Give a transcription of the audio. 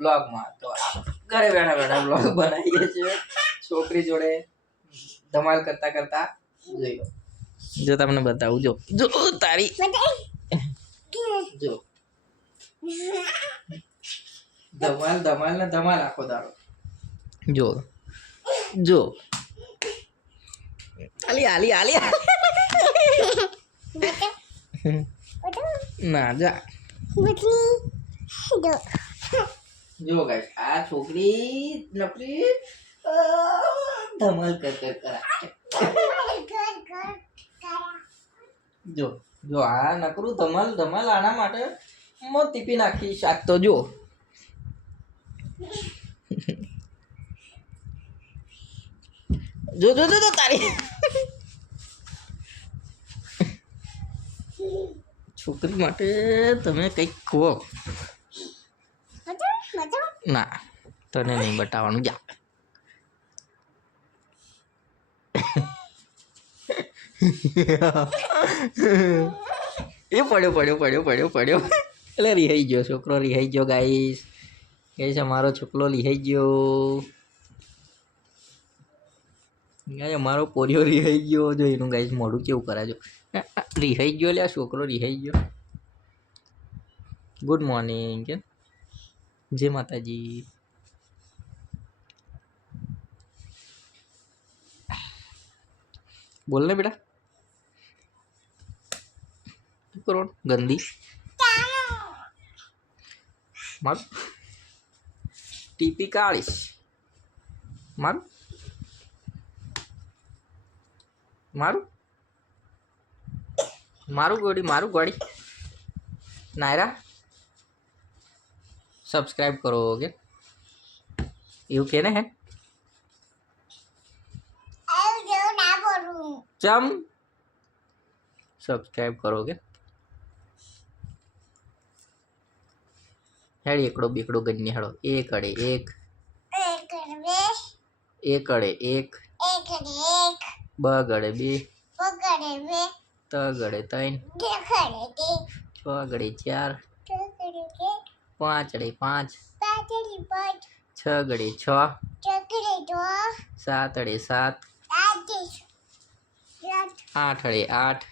બ્લોગમાં તો ઘરે બેઠા બેઠા બ્લોગ બનાવીએ છીએ છોકરી જોડે ધમાલ કરતા કરતા જોઈ લો જો તમને બતાવું જો જો તારી જો ધમાલ ધમાલ ને ધમાલ આખો દાડો જો જો આલી આલી આલી ના જા જો ગાઈસ આ છોકરી નપરી ધમાલ કર કર કરા જો જો આ નકરું ધમાલ ધમાલ આના માટે મો ટીપી નાખી શાક તો જો જો જો જો તારી છોકરી માટે તમે કંઈક ખો ના તને નહીં બતાવવાનું જા એ પડ્યો પડ્યો પડ્યો પડ્યો પડ્યો એટલે રિહાઈ ગયો છોકરો રિહાઈ ગયો ગાઈસ ગાઈસ અમારો છોકરો રિહાઈ ગયો ગાઈસ અમારો પોરિયો રિહાઈ ગયો જો એનું ગાઈસ મોઢું કેવું કરાજો રિહાઈ ગયો લે છોકરો રિહાઈ ગયો ગુડ મોર્નિંગ કે જય માતાજી बोल ना बेटा करो गंदी मार टीपी कालिश मार मारू मारू गोड़ी नायरा सब्सक्राइब करोगे यू कहने हैं चम सब्सक्राइब करोगे हेड़ी एकड़ो बीकड़ो गन्नी हेड़ो एक अड़े एक एक अड़े एक बगड़े बे तगड़े तीन छगड़े चार पाँच अड़े पाँच छगड़े छ सात अड़े सात आठ अड़े आठ